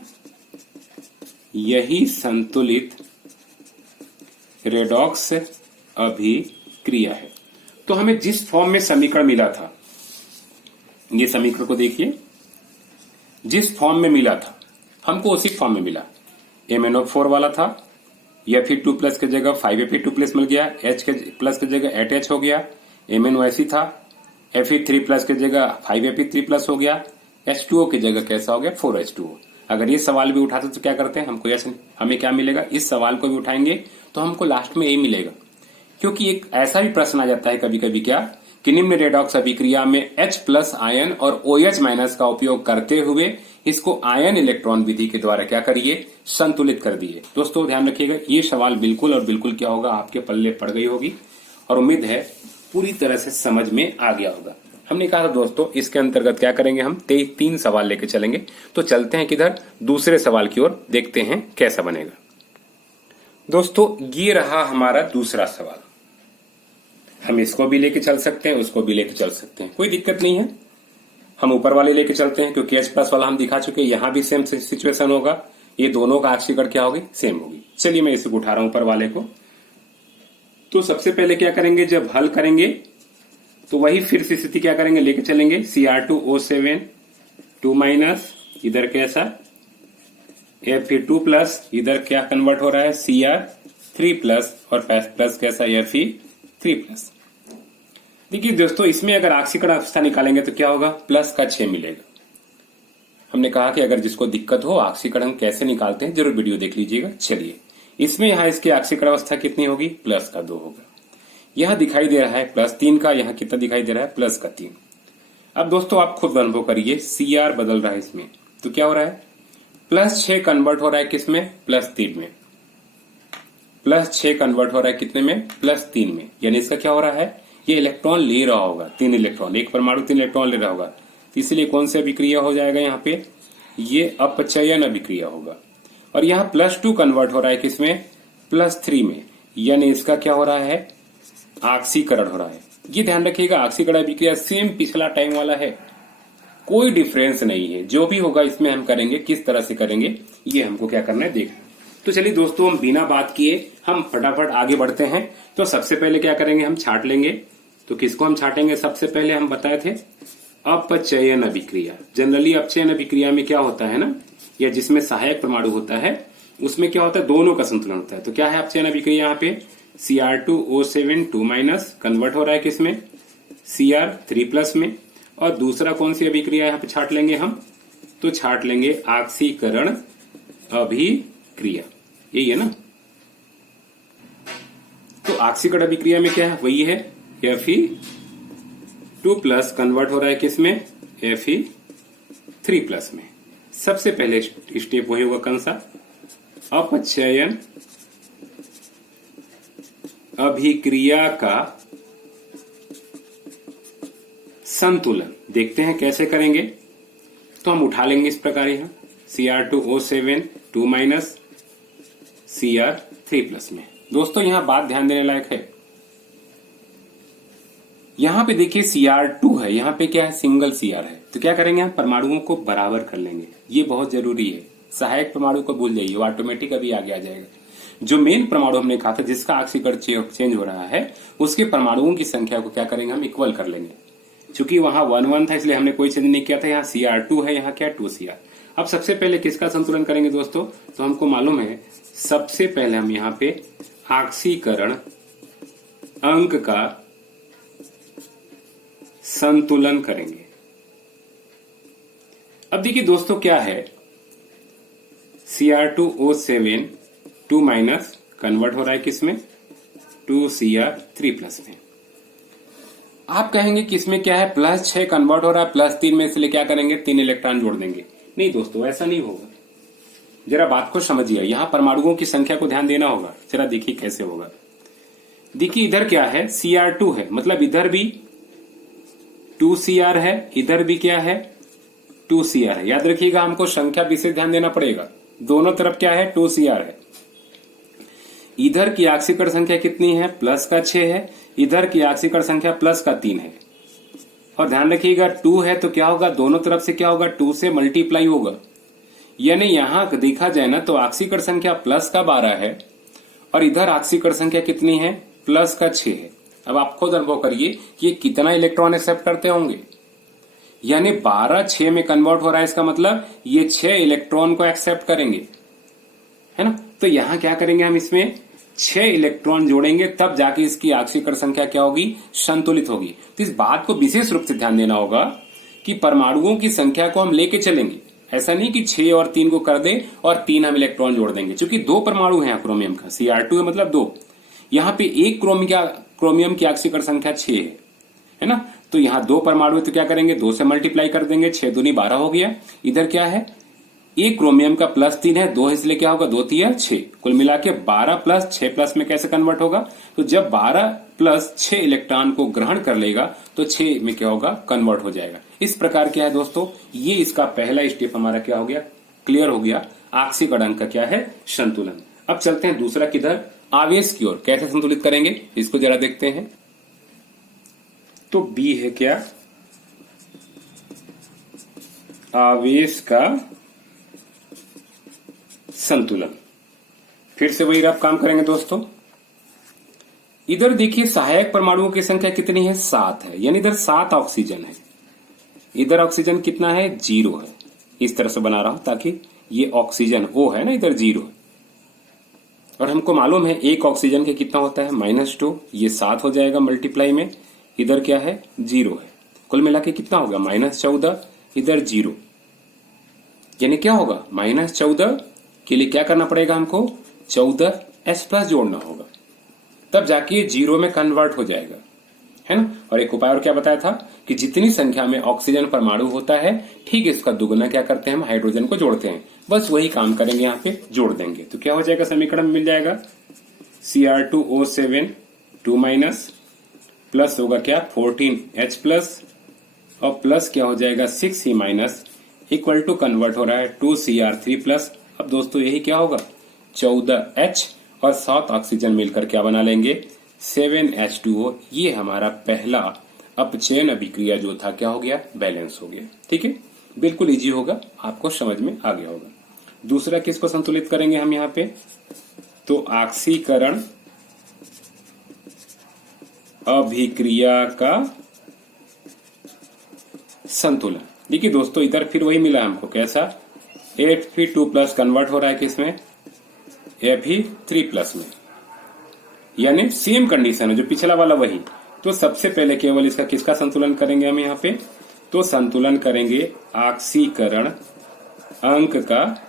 यही संतुलित रेडॉक्स अभिक्रिया है। तो हमें जिस फॉर्म में समीकरण मिला था, ये समीकरण को देखिए, जिस फॉर्म में मिला था हमको उसी फॉर्म में मिला। MnO4 वाला था, Fe2 प्लस की जगह 5Fe2 प्लस मिल गया, H के प्लस की जगह 8H हो गया, MnO ऐसी था, Fe3 प्लस की जगह 5Fe3 प्लस हो गया, H2O की जगह कैसा हो गया 4H2O। अगर ये सवाल भी उठाते तो क्या करते हैं, हमको ऐसे हमें क्या मिलेगा, इस सवाल को भी उठाएंगे तो हमको लास्ट में यही मिलेगा। क्योंकि एक ऐसा भी प्रश्न आ जाता है कभी कभी क्या, कि निम्न रेडॉक्स अभिक्रिया में H प्लस आयन और OH माइनस का उपयोग करते हुए इसको आयन इलेक्ट्रॉन विधि के द्वारा क्या करिए, संतुलित कर दिए। दोस्तों ध्यान रखिएगा ये सवाल बिल्कुल और बिल्कुल क्या होगा, आपके पल्ले पड़ गई होगी और उम्मीद है पूरी तरह से समझ में आ गया होगा। हमने कहा था दोस्तों इसके अंतर्गत क्या करेंगे, हम 3 सवाल लेके चलेंगे। तो चलते हैं किधर, दूसरे सवाल की ओर, देखते हैं कैसा बनेगा। दोस्तों ये रहा हमारा दूसरा सवाल। हम इसको भी लेके चल सकते हैं, उसको भी लेके चल सकते हैं, कोई दिक्कत नहीं है। हम ऊपर वाले लेके चलते हैं क्योंकि H प्लस वाला हम दिखा चुके हैं, यहां भी सेम सिचुएशन होगा, ये दोनों का आक्षिकरण क्या होगी, सेम होगी। चलिए मैं इसको उठा रहा हूं ऊपर वाले को। तो सबसे पहले क्या करेंगे, जब हल करेंगे तो वही फिर से स्थिति क्या करेंगे, लेके चलेंगे Cr2O7 2 माइनस, इधर कैसा Fe2 प्लस, इधर क्या कन्वर्ट हो रहा है Cr3 प्लस और प्लस कैसा Fe3 प्लस। देखिए दोस्तों इसमें अगर आक्षिकरण अवस्था निकालेंगे तो क्या होगा, प्लस का 6 मिलेगा। हमने कहा कि अगर जिसको दिक्कत हो आक्षिकरण कैसे निकालते हैं जरूर वीडियो देख लीजिएगा। चलिए इसमें यहाँ इसकी आक्षिकरण अवस्था कितनी होगी, प्लस का 2 होगा। यह दिखाई दे रहा है +3 का, यहाँ कितना दिखाई दे रहा है प्लस का 3। अब दोस्तों आप खुद अनुभव करिए, Cr बदल रहा है इसमें, तो क्या हो रहा है +6 कन्वर्ट हो रहा है किसमें, +3 में। +6 कन्वर्ट हो रहा है कितने में, +3 में। यानी इसका क्या हो रहा है, ये इलेक्ट्रॉन ले रहा होगा 3 इलेक्ट्रॉन, एक परमाणु 3 इलेक्ट्रॉन ले रहा होगा, तो इसलिए कौन सी अभिक्रिया हो जाएगा यहाँ पे, ये अपचयन अभिक्रिया होगा। और यहाँ +2 कन्वर्ट हो रहा है किसमें, +3 में, यानी इसका क्या हो रहा है, आक्सीकरण हो रहा है। ये ध्यान रखिएगा आक्सीकरण अभिक्रिया सेम पिछला टाइम वाला है, कोई डिफरेंस नहीं है। जो भी होगा इसमें हम करेंगे किस तरह से करेंगे ये हमको क्या करना है देखना। तो चलिए दोस्तों हम बिना बात किए हम फटाफट आगे बढ़ते हैं। तो सबसे पहले क्या करेंगे, हम छाट लेंगे। तो किसको हम छाटेंगे, सबसे पहले हम बताए थे अपचयन अभिक्रिया। जनरली अपचयन अभिक्रिया में क्या होता है ना, या जिसमें सहायक परमाणु होता है उसमें क्या होता है, दोनों का संतुलन होता है। तो क्या है अपचयन अभिक्रिया, यहाँ पे Cr2O7 2 माइनस कन्वर्ट हो रहा है किसमें, Cr3 प्लस में। और दूसरा कौन सी अभिक्रिया यहाँ पे छाट लेंगे हम, तो छाट लेंगे ऑक्सीकरण अभिक्रिया, यही है ना। तो ऑक्सीकरण अभिक्रिया में क्या है, वही है Fe2 प्लस कन्वर्ट हो रहा है किसमें, Fe3 प्लस में। सबसे पहले स्टेप वही होगा कौन सा, अपचयन अभिक्रिया का संतुलन। देखते हैं कैसे करेंगे, तो हम उठा लेंगे इस प्रकार यहां Cr2O7 2 माइनस Cr3 प्लस में। दोस्तों यहां बात ध्यान देने लायक है, यहां पे देखिए Cr2 है, यहां पे क्या है, सिंगल Cr है। तो क्या करेंगे हम, परमाणुओं को बराबर कर लेंगे, ये बहुत जरूरी है। सहायक परमाणु को भूल जाइए, वो ऑटोमेटिक अभी आगे आ जाएगा। जो मेन परमाणु हमने कहा था जिसका ऑक्सीकरण चेंज हो रहा है, उसके परमाणुओं की संख्या को क्या करेंगे हम, इक्वल कर लेंगे। चूंकि वहां 1 1 था इसलिए हमने कोई चेंज नहीं किया था, यहाँ Cr2 है, यहाँ क्या 2Cr। अब सबसे पहले किसका संतुलन करेंगे दोस्तों, तो हमको मालूम है सबसे पहले हम यहाँ पे ऑक्सीकरण अंक का संतुलन करेंगे। अब देखिए दोस्तों क्या है, Cr2O7 2 माइनस कन्वर्ट हो रहा है किसमें, 2Cr3 प्लस में। आप कहेंगे कि इसमें क्या है, +6 कन्वर्ट हो रहा है +3 में, इसलिए क्या करेंगे, 3 इलेक्ट्रॉन जोड़ देंगे। नहीं दोस्तों ऐसा नहीं होगा, जरा बात को समझिए, यहां परमाणुओं की संख्या को ध्यान देना होगा। जरा देखिए कैसे होगा, देखिए इधर क्या है, Cr2 है, मतलब इधर भी 2Cr है, इधर भी क्या है, 2Cr है। याद रखिएगा हमको संख्या विशेष ध्यान देना पड़ेगा, दोनों तरफ क्या है, 2Cr है। इधर की ऑक्सीकरण संख्या कितनी है, +6 है, इधर की ऑक्सीकरण संख्या +3 है। और ध्यान रखिएगा 2 है तो क्या होगा, दोनों तरफ से क्या होगा, 2 से मल्टीप्लाई होगा। यानी यहां देखा जाए ना तो ऑक्सीकरण संख्या +12 है और इधर ऑक्सीकरण संख्या कितनी है, +6 है। अब आप खुद अनुभव करिए कि ये कितना इलेक्ट्रॉन एक्सेप्ट करते होंगे, यानी 12 6 में कन्वर्ट हो रहा है, इसका मतलब ये 6 इलेक्ट्रॉन को एक्सेप्ट करेंगे, है ना। तो यहां क्या करेंगे हम, इसमें 6 इलेक्ट्रॉन जोड़ेंगे, तब जाके इसकी ऑक्सीकरण संख्या क्या होगी, संतुलित होगी। तो इस बात को विशेष रूप से ध्यान देना होगा कि परमाणुओं की संख्या को हम लेके चलेंगे, ऐसा नहीं कि 6 और 3 को कर दें और 3 हम इलेक्ट्रॉन जोड़ देंगे। क्योंकि 2 परमाणु है क्रोमियम का, Cr2 है मतलब 2, यहाँ पे एक क्रोमियम की ऑक्सीकरण संख्या 6 है ना। तो यहाँ 2 परमाणु है तो क्या करेंगे, 2 से मल्टीप्लाई कर देंगे, 6 दूनी 12 हो गया। इधर क्या है, एक क्रोमियम का +3 है, 2 इसलिए क्या होगा, 2 3 6, कुल मिला के 12 + 6 प्लस में कैसे कन्वर्ट होगा, तो जब 12 + 6 इलेक्ट्रॉन को ग्रहण कर लेगा तो 6 में क्या होगा, कन्वर्ट हो जाएगा। इस प्रकार क्या है दोस्तों, ये इसका पहला स्टेप हमारा क्या हो गया, क्लियर हो गया। ऑक्सीकरण अंक का क्या है, संतुलन। अब चलते हैं दूसरा किधर, आवेश की ओर। कैसे संतुलित करेंगे इसको जरा देखते हैं। तो बी है क्या, आवेश का संतुलन। फिर से वही रफ काम करेंगे दोस्तों। इधर देखिए सहायक परमाणुओं की संख्या कितनी है, 7 है, यानी इधर 7 ऑक्सीजन है, इधर ऑक्सीजन कितना है, 0 है। इस तरह से बना रहा हूं ताकि ये ऑक्सीजन O है ना, इधर 0 है। और हमको मालूम है एक ऑक्सीजन के कितना होता है, -2, ये 7 हो जाएगा मल्टीप्लाई में, इधर क्या है, 0 है। कुल मिला के कितना होगा, -14, इधर 0, यानी क्या होगा, -14 के लिए क्या करना पड़ेगा हमको, 14H+ जोड़ना होगा, तब जाके ये 0 में कन्वर्ट हो जाएगा, है ना। और एक उपाय और क्या बताया था कि जितनी संख्या में ऑक्सीजन परमाणु होता है ठीक इसका दुगुना क्या करते हैं हम, हाइड्रोजन को जोड़ते हैं। बस वही काम करेंगे, यहाँ पे जोड़ देंगे तो क्या हो जाएगा, समीकरण में मिल जाएगा Cr2O7 2 माइनस प्लस होगा क्या, 14H+ और प्लस क्या हो जाएगा, 6E minus equal to convert हो रहा है 2Cr3+। अब दोस्तों यही क्या होगा, 14H और 7 ऑक्सीजन मिलकर क्या बना लेंगे, 7H2O। ये हमारा पहला अपचयन अभिक्रिया जो था क्या हो गया, बैलेंस हो गया। ठीक है, बिल्कुल इजी होगा, आपको समझ में आ गया होगा। दूसरा किसको संतुलित करेंगे हम यहाँ पे, तो ऑक्सीकरण अभिक्रिया का संतुलन। देखिए दोस्तों इधर फिर वही मिला हमको, कैसा, Fe2+ कन्वर्ट हो रहा है किसमें, Fe3+ में। यानी सेम कंडीशन है जो पिछला वाला वही। तो सबसे पहले केवल इसका किसका संतुलन करेंगे हम यहाँ पे, तो संतुलन करेंगे ऑक्सीकरण अंक का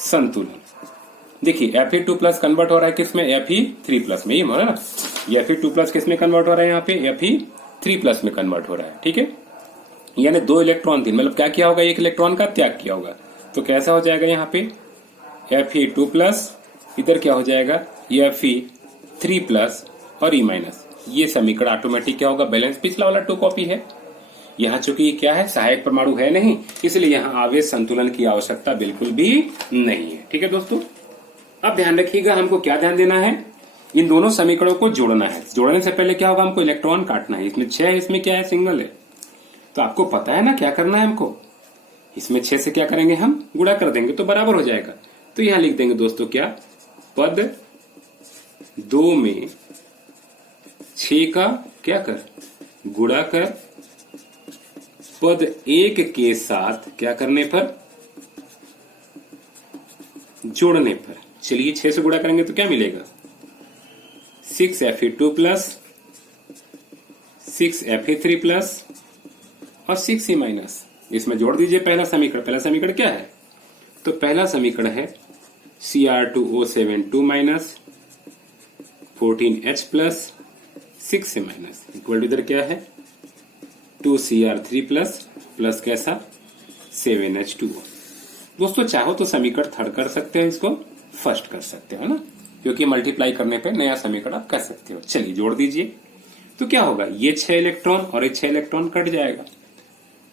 संतुलन। देखिए Fe2+ कन्वर्ट हो रहा है किसमें, Fe3+ में, ये हो रहा है ना, ये Fe2+ किसमें कन्वर्ट हो रहा है, यहाँ पे Fe3+ में कन्वर्ट हो रहा है। ठीक है, यानी 2 इलेक्ट्रॉन 3, मतलब क्या किया होगा, 1 इलेक्ट्रॉन का त्याग किया होगा। तो कैसा हो जाएगा यहाँ पे Fe2+, इधर क्या हो जाएगा Fe3+ और E-, ये समीकरण ऑटोमेटिक क्या होगा, बैलेंस। पिछला वाला 2 कॉपी है, यहाँ चूंकि क्या है सहायक परमाणु है नहीं, इसलिए यहाँ आवेश संतुलन की आवश्यकता बिल्कुल भी नहीं है। ठीक है दोस्तों, अब ध्यान रखिएगा, हमको क्या ध्यान देना है, इन दोनों समीकरणों को जोड़ना है। जोड़ने से पहले क्या होगा, हमको इलेक्ट्रॉन काटना है। इसमें 6 है, इसमें क्या है, सिंगल है। तो आपको पता है ना क्या करना है हमको, इसमें 6 से क्या करेंगे, हम गुणा कर देंगे तो बराबर हो जाएगा। तो यहां लिख देंगे दोस्तों क्या, पद 2 में 6 का क्या कर, गुणा कर, पद 1 के साथ क्या करने पर, जोड़ने पर। चलिए 6 से गुणा करेंगे तो क्या मिलेगा, 6 Fe2+, 6 Fe3+ और 6 E-। इसमें जोड़ दीजिए पहला समीकरण। पहला समीकरण क्या है, तो पहला समीकरण है Cr2O7 2- 14H+ 6 E- equal to इधर क्या है 2Cr3+ प्लस कैसा 7H2O। दोस्तों चाहो तो समीकरण थर्ड कर सकते हैं, इसको फर्स्ट कर सकते हो ना, क्योंकि मल्टीप्लाई करने पे नया समीकरण आप कर सकते हो। चलिए जोड़ दीजिए, तो क्या होगा, ये 6 इलेक्ट्रॉन और ये 6 इलेक्ट्रॉन कट जाएगा।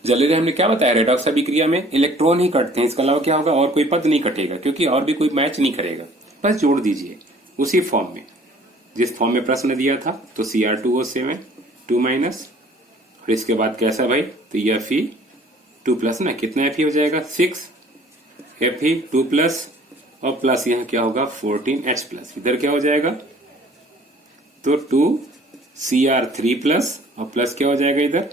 जल्दी हमने क्या बताया, रेडॉक्स अभिक्रिया में इलेक्ट्रॉन ही कटते हैं, इसके अलावा क्या होगा, और कोई पद नहीं कटेगा, क्योंकि और भी कोई मैच नहीं करेगा। बस जोड़ दीजिए उसी फॉर्म में जिस फॉर्म में प्रश्न दिया था। तो Cr2O7 2- और इसके बाद कैसा भाई, तो ये Fe2+ ना, कितना Fe हो जाएगा 6 Fe2+ और प्लस यहाँ क्या होगा 14H+, इधर क्या हो जाएगा तो 2Cr3+ और प्लस क्या हो जाएगा इधर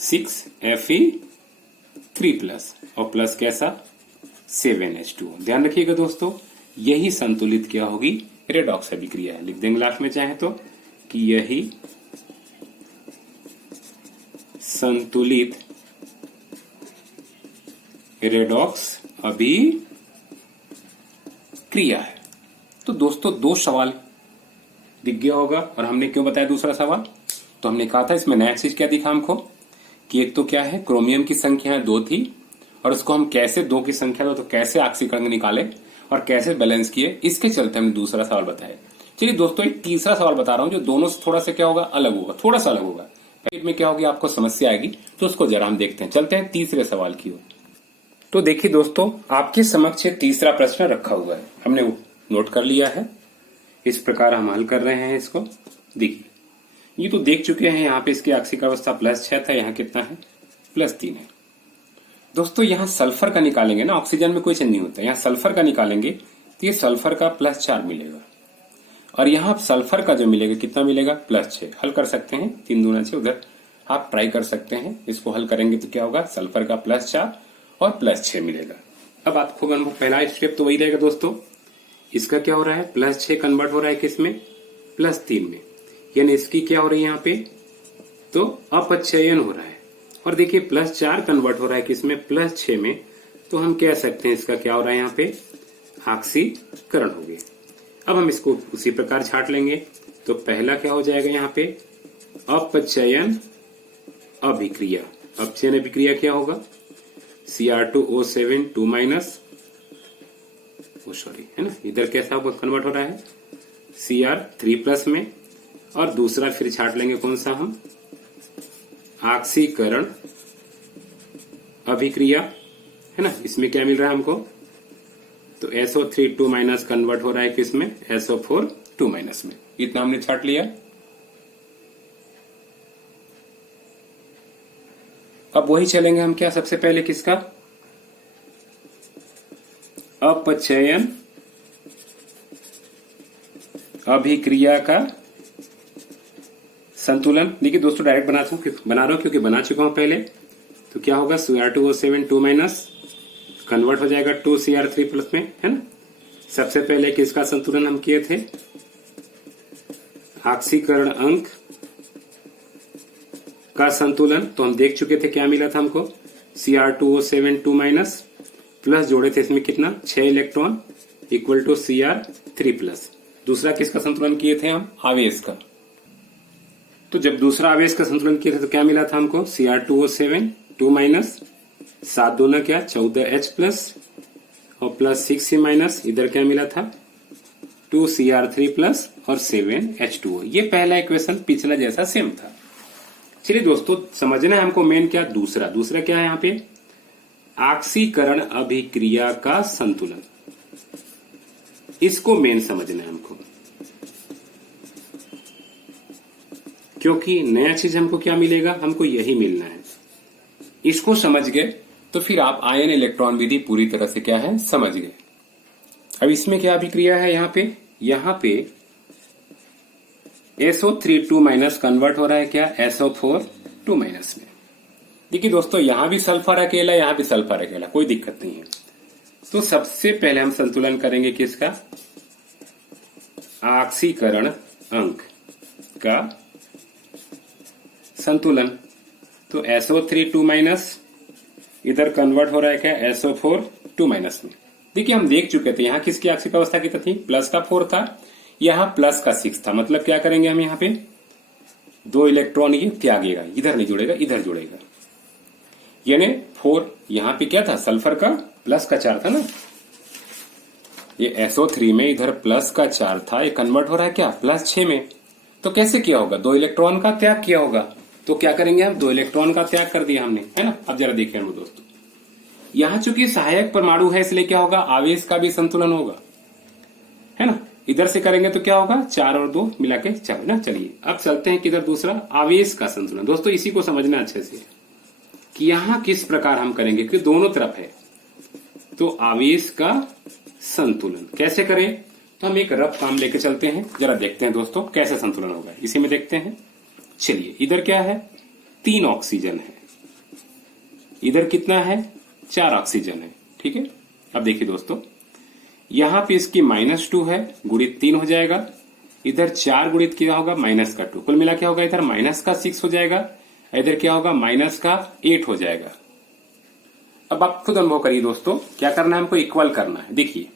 6 Fe3+ और प्लस कैसा 7H2। ध्यान रखिएगा दोस्तों, यही संतुलित क्या होगी, रेडॉक्स अभिक्रिया है। लिख देंगे लास्ट में चाहे तो कि यही संतुलित रेडॉक्स अभिक्रिया है। तो दोस्तों 2 सवाल दिख गया होगा, और हमने क्यों बताया दूसरा सवाल, तो हमने कहा था इसमें नया चीज क्या दिखा हमको कि एक तो क्या है क्रोमियम की संख्या 2 थी, और उसको हम कैसे 2 की संख्या दो तो कैसे ऑक्सीकरण निकाले और कैसे बैलेंस किए, इसके चलते हमने दूसरा सवाल बताया। चलिए दोस्तों एक तीसरा सवाल बता रहा हूं जो दोनों से थोड़ा सा क्या होगा, अलग होगा, थोड़ा सा अलग होगा। पेट में क्या होगी आपको समस्या आएगी, तो उसको जरा हम देखते हैं। चलते हैं तीसरे सवाल की ओर। तो देखिए दोस्तों, आपके समक्ष तीसरा प्रश्न रखा हुआ है, हमने नोट कर लिया है, इस प्रकार हम हल कर रहे हैं इसको। देखिए ये तो देख चुके हैं, यहाँ पे इसकी आक्षिक अवस्था +6 था, यहाँ कितना है +3 है। दोस्तों यहाँ सल्फर का निकालेंगे ना, ऑक्सीजन में कोई चेंज नहीं होता, यहाँ सल्फर का निकालेंगे तो ये सल्फर का +4 मिलेगा, और यहाँ सल्फर का जो मिलेगा कितना मिलेगा +6। हल कर सकते हैं, 3 दूना 6, उधर आप ट्राई कर सकते हैं, इसको हल करेंगे तो क्या होगा सल्फर का +4 और +6 मिलेगा। अब आपको पहला स्टेप तो वही रहेगा दोस्तों, इसका क्या हो रहा है +6 कन्वर्ट हो रहा है किसमें +3 में, यानी इसकी क्या हो रही है यहाँ पे तो अपचयन हो रहा है। और देखिए +4 कन्वर्ट हो रहा है किसमें +6 में, तो हम कह सकते हैं इसका क्या हो रहा है यहाँ पे ऑक्सीकरण हो गया। अब हम इसको उसी प्रकार छाट लेंगे, तो पहला क्या हो जाएगा यहाँ पे अपचयन अभिक्रिया। अपचयन अभिक्रिया क्या होगा Cr2O7 2- है ना, इधर कैसा कन्वर्ट हो रहा है Cr3+ में, और दूसरा फिर छाट लेंगे कौन सा हम ऑक्सीकरण अभिक्रिया, है ना। इसमें क्या मिल रहा है हमको तो SO3 2- कन्वर्ट हो रहा है किसमें SO4 2- में, इतना हमने छाट लिया। अब वही चलेंगे हम क्या, सबसे पहले किसका अपचयन अभिक्रिया का संतुलन। देखिए दोस्तों डायरेक्ट बना रहा हूं क्योंकि बना चुका हूं पहले। तो क्या होगा Cr2O7 2- कन्वर्ट हो जाएगा 2Cr3+ में, है ना। सबसे पहले किसका संतुलन हम किए थे ऑक्सीकरण अंक का संतुलन, तो हम देख चुके थे क्या मिला था हमको, Cr2O7 2 माइनस प्लस जोड़े थे इसमें कितना 6 electron equal to Cr3 plus. दूसरा किसका संतुलन किए थे हम, आवेश का। तो जब दूसरा आवेश का संतुलन किए थे तो क्या मिला था हमको, Cr2O7 2 माइनस 7 दूना क्या 14H प्लस और प्लस 6C माइनस, इधर क्या मिला था 2Cr3 प्लस और 7H2O। ये पहला इक्वेशन पिछला जैसा सेम था। चलिए दोस्तों, समझना है हमको मेन क्या, दूसरा क्या है यहाँ पे, ऑक्सीकरण अभिक्रिया का संतुलन। इसको मेन समझना है हमको, क्योंकि नया चीज हमको क्या मिलेगा, हमको यही मिलना है। इसको समझ गए तो फिर आप आयन इलेक्ट्रॉन विधि पूरी तरह से क्या है समझ गए। अब इसमें क्या अभिक्रिया है, यहाँ पे SO3 2 माइनस कन्वर्ट हो रहा है क्या SO4 2 माइनस में। देखिए दोस्तों, यहां भी सल्फर अकेला, यहां भी सल्फर अकेला, कोई दिक्कत नहीं है। तो सबसे पहले हम संतुलन करेंगे किसका, ऑक्सीकरण अंक का संतुलन। तो SO3 2 माइनस इधर कन्वर्ट हो रहा है क्या SO4 2 माइनस में। देखिए हम देख चुके थे यहां किसकी आक्षिक अवस्था कितना थी, प्लस का 4 था, यहां प्लस का 6 था। मतलब क्या करेंगे हम, यहाँ पे 2 इलेक्ट्रॉन ये त्यागेगा, इधर नहीं जुड़ेगा, इधर जुड़ेगा। यानी 4 यहां पे क्या था, सल्फर का प्लस का 4 था ना, ये SO3 में इधर प्लस का 4 था, ये कन्वर्ट हो रहा है क्या प्लस 6 में। तो कैसे किया होगा, 2 इलेक्ट्रॉन का त्याग किया होगा। तो क्या करेंगे हम, 2 इलेक्ट्रॉन का त्याग कर दिया हमने, है ना। अब जरा देखिए हम दोस्तों, यहां चूंकि सहायक परमाणु है इसलिए क्या होगा, आवेश का भी संतुलन होगा, है ना। इधर से करेंगे तो क्या होगा, 4 और 2 मिला के 4 ना। चलिए अब चलते हैं किधर, दूसरा आवेश का संतुलन। दोस्तों इसी को समझना अच्छे से कि यहां किस प्रकार हम करेंगे, क्योंकि दोनों तरफ है। तो आवेश का संतुलन कैसे करें, तो हम एक रफ काम लेके चलते हैं, जरा देखते हैं दोस्तों कैसे संतुलन होगा, इसी में देखते हैं। चलिए इधर क्या है, 3 ऑक्सीजन है, इधर कितना है 4 ऑक्सीजन है, ठीक है। अब देखिए दोस्तों, यहां पे इसकी -2 है, गुणित 3 हो जाएगा, इधर 4 गुणित क्या होगा माइनस का 2, कुल मिला क्या होगा, इधर माइनस का 6 हो जाएगा, इधर क्या होगा माइनस का 8 हो जाएगा। अब आप खुद अनुभव करिए दोस्तों, क्या करना है हमको, इक्वल करना है। देखिए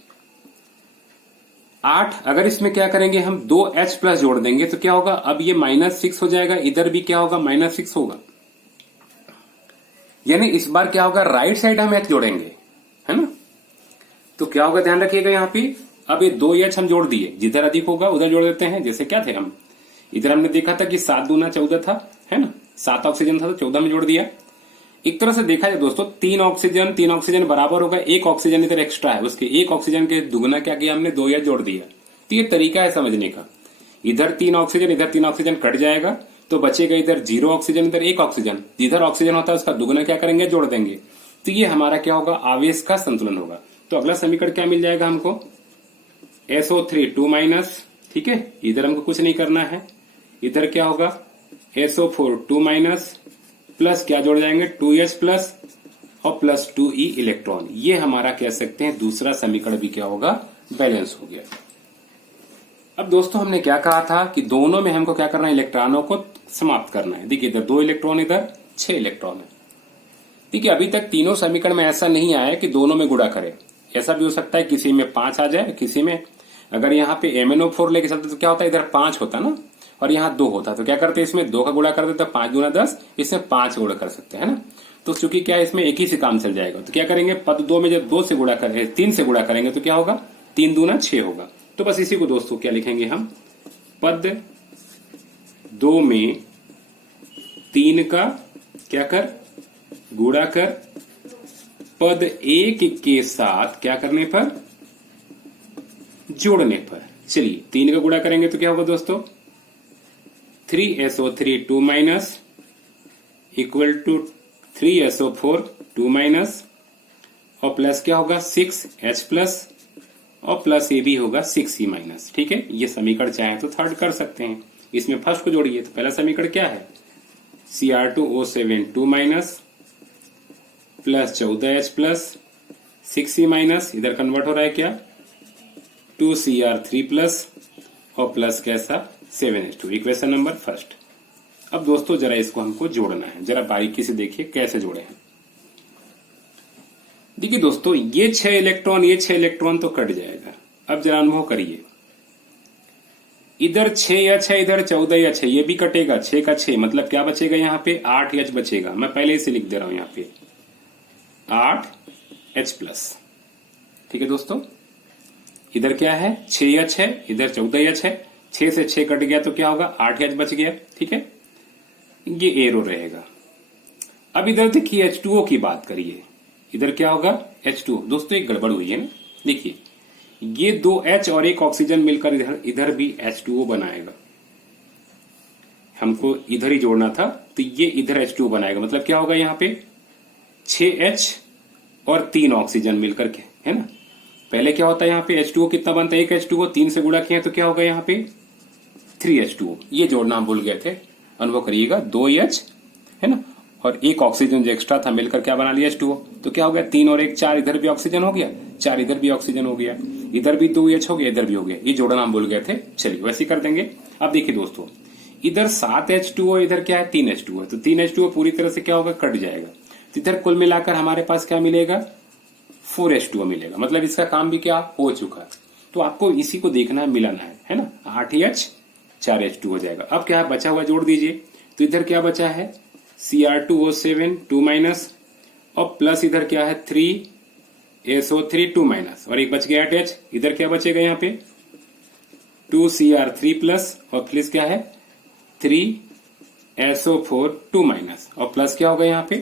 8, अगर इसमें क्या करेंगे हम 2H प्लस जोड़ देंगे तो क्या होगा, अब ये -6 हो जाएगा, इधर भी क्या होगा -6 होगा। यानी इस बार क्या होगा, राइट साइड हम H जोड़ेंगे, है ना। तो क्या होगा, ध्यान रखिएगा यहाँ पे, अब ये 2H हम जोड़ दिए, जिधर अधिक होगा उधर जोड़ देते हैं। जैसे क्या थे हम, इधर हमने देखा था कि 7 दूना 14 था, है ना, 7 ऑक्सीजन था तो 14 में जोड़ दिया। एक तरह से देखा जाए दोस्तों, 3 ऑक्सीजन बराबर होगा 1 ऑक्सीजन इधर एक्स्ट्रा है, उसके 1 ऑक्सीजन के दुगना क्या किया हमने, 2H जोड़ दिया। तो ये तरीका है समझने का, इधर 3 ऑक्सीजन इधर 3 ऑक्सीजन कट जाएगा तो बचेगा इधर 0 ऑक्सीजन इधर 1 ऑक्सीजन, जिधर ऑक्सीजन होता है उसका दुगना क्या करेंगे, जोड़ देंगे। तो ये हमारा क्या होगा, आवेश का संतुलन होगा। तो अगला समीकरण क्या मिल जाएगा हमको, SO3 2 माइनस, ठीक है, इधर हमको कुछ नहीं करना है, इधर क्या होगा SO4 2 माइनस प्लस क्या जोड़ जाएंगे 2H प्लस और प्लस 2E इलेक्ट्रॉन। ये हमारा कह सकते हैं दूसरा समीकरण भी क्या होगा, बैलेंस हो गया। अब दोस्तों हमने क्या कहा था कि दोनों में हमको क्या करना है, इलेक्ट्रॉनों को समाप्त करना है। देखिए इधर 2 इलेक्ट्रॉन, इधर 6 इलेक्ट्रॉन है। देखिए अभी तक तीनों समीकरण में ऐसा नहीं आया कि दोनों में गुणा करें, ऐसा भी हो सकता है किसी में 5 आ जाए, किसी में अगर यहाँ पे MnO4 लेके चलते तो क्या होता है, इधर 5 होता ना और यहाँ 2 होता, तो क्या करते हैं इसमें 2 का गुणा कर देते, 5 दूना 10, इसमें 5 गुणा कर सकते हैं ना। तो चूंकि क्या है इसमें एक ही से काम चल जाएगा, तो क्या करेंगे पद 2 में जब 2 से गुणा करेंगे, 3 से गुणा करेंगे तो क्या होगा, 3 दूना 6 होगा। तो बस इसी को दोस्तों क्या लिखेंगे हम, पद 2 में 3 का क्या कर गुणा कर पद 1 के साथ क्या करने पर, जोड़ने पर। चलिए 3 का गुणा करेंगे तो क्या होगा दोस्तों, 3SO3 2 minus equal to 3SO4 2 minus और प्लस क्या होगा 6H प्लस और प्लस ये भी होगा 6E माइनस। ठीक है, ये समीकरण चाहे तो थर्ड कर सकते हैं, इसमें फर्स्ट को जोड़िए। तो पहला समीकरण क्या है, Cr2O7 2 minus plus 14H plus 6E minus, इधर कन्वर्ट हो रहा है क्या 2Cr3 प्लस और प्लस कैसा 7h2 इक्वेशन नंबर फर्स्ट। अब दोस्तों जरा इसको हमको जोड़ना है, जरा बारीकी से देखिए कैसे जोड़े हैं। देखिए दोस्तों ये 6 इलेक्ट्रॉन तो कट जाएगा। अब जरा अनुभव करिए, इधर 6H है, इधर 14H है, ये भी कटेगा। 6 का 6 मतलब क्या बचेगा यहाँ पे 8H बचेगा। मैं पहले से लिख दे रहा हूं यहाँ पे 8H प्लस। ठीक है दोस्तों, इधर क्या है 6H है, इधर 14H है। 6 से 6 कट गया तो क्या होगा 8H बच गया। ठीक है, ये एरो रहेगा। अब इधर देखिए H2O की बात करिए, इधर क्या होगा H2O। दोस्तों एक गड़बड़ हुई है ना, देखिए ये 2H और एक ऑक्सीजन मिलकर इधर भी H2O बनाएगा। हमको इधर ही जोड़ना था तो ये इधर H2O बनाएगा। मतलब क्या होगा यहाँ पे 6H और 3 ऑक्सीजन मिलकर के, है ना। पहले क्या होता है यहाँ पे H2O कितना बनता है, एक H2O 3 से गुणा किया तो क्या होगा यहाँ पे 3H2O। ये जोड़ना हम भूल गए थे, अनुभव करिएगा। 2H है ना, और एक ऑक्सीजन जो एक्स्ट्रा था मिलकर क्या बना लिया H2O। तो क्या हो गया 3 और 1 4, इधर भी ऑक्सीजन हो गया, 4 इधर भी ऑक्सीजन हो गया, इधर भी 2H हो गया, इधर भी हो गया। ये जोड़ना हम भूल गए थे, चलिए वैसे कर देंगे। अब देखिए दोस्तों इधर 7H2O, इधर क्या है 3H2O। तो 3H2O पूरी तरह से क्या होगा कट जाएगा। तो इधर कुल मिलाकर हमारे पास क्या मिलेगा 4H2O मिलेगा। मतलब इसका काम भी क्या हो चुका। तो आपको इसी को देखना मिलाना है ना। 8H 4H2 हो जाएगा। अब क्या बचा हुआ जोड़ दीजिए। तो इधर क्या बचा है Cr2O7 2 माइनस, और प्लस इधर क्या है 3SO3 2 माइनस, और एक बच गया 8H। इधर क्या बचेगा यहाँ पे 2Cr3 प्लस, और प्लस क्या है 3SO4 2 माइनस, और प्लस क्या होगा यहाँ पे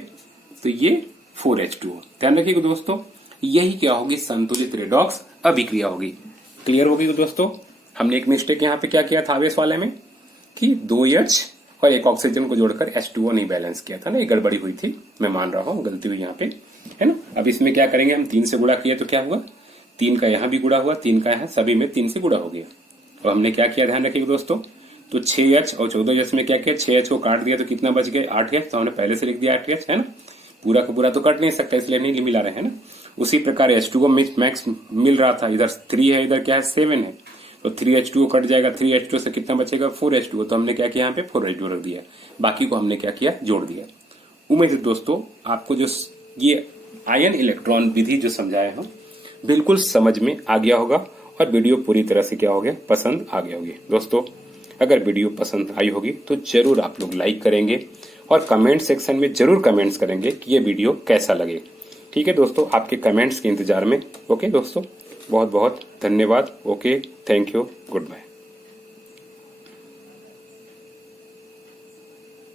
तो ये 4H2O। ध्यान रखिएगा दोस्तों, यही क्या होगी संतुलित रेडॉक्स अभिक्रिया होगी। क्लियर होगी दोस्तों। हमने एक मिस्टेक यहाँ पे क्या किया था आवेश वाले में कि 2H और एक ऑक्सीजन को जोड़कर H2O नहीं बैलेंस किया था ना, ये गड़बड़ी हुई थी। मैं मान रहा हूँ गलती हुई यहाँ पे, है ना। अब इसमें क्या करेंगे हम 3 से गुणा किया तो क्या हुआ 3 का यहाँ भी गुणा हुआ, 3 का यहाँ सभी में 3 से गुणा हो गया। और हमने क्या किया ध्यान रखिएगा दोस्तों, तो 6H और 14H में क्या किया 6H को काट दिया तो कितना बच गया 8H। तो हमने पहले से लिख दिया 8H, है ना। पूरा का पूरा तो कट नहीं सकता इसलिए नहीं मिला रहे, है ना। उसी प्रकार H2O मैक्स मिल रहा था, इधर 3 है, इधर क्या है 7 है। तो 3H2O कट जाएगा, 3H2O से कितना बचेगा 4H2O। तो हमने क्या किया यहाँ पे 4H2O रख दिया, बाकी को हमने क्या किया जोड़ दिया। उम्मीद है दोस्तों आपको जो ये आयन इलेक्ट्रॉन विधि जो समझाया हूँ बिल्कुल समझ में आ गया होगा, और वीडियो पूरी तरह से क्या हो गया पसंद आ गया होगी। दोस्तों अगर वीडियो पसंद आई होगी तो जरूर आप लोग लाइक करेंगे, और कमेंट सेक्शन में जरूर कमेंट्स करेंगे कि ये वीडियो कैसा लगे। ठीक है दोस्तों, आपके कमेंट्स के इंतजार में। ओके दोस्तों, बहुत बहुत धन्यवाद। Okay, thank you, good bye.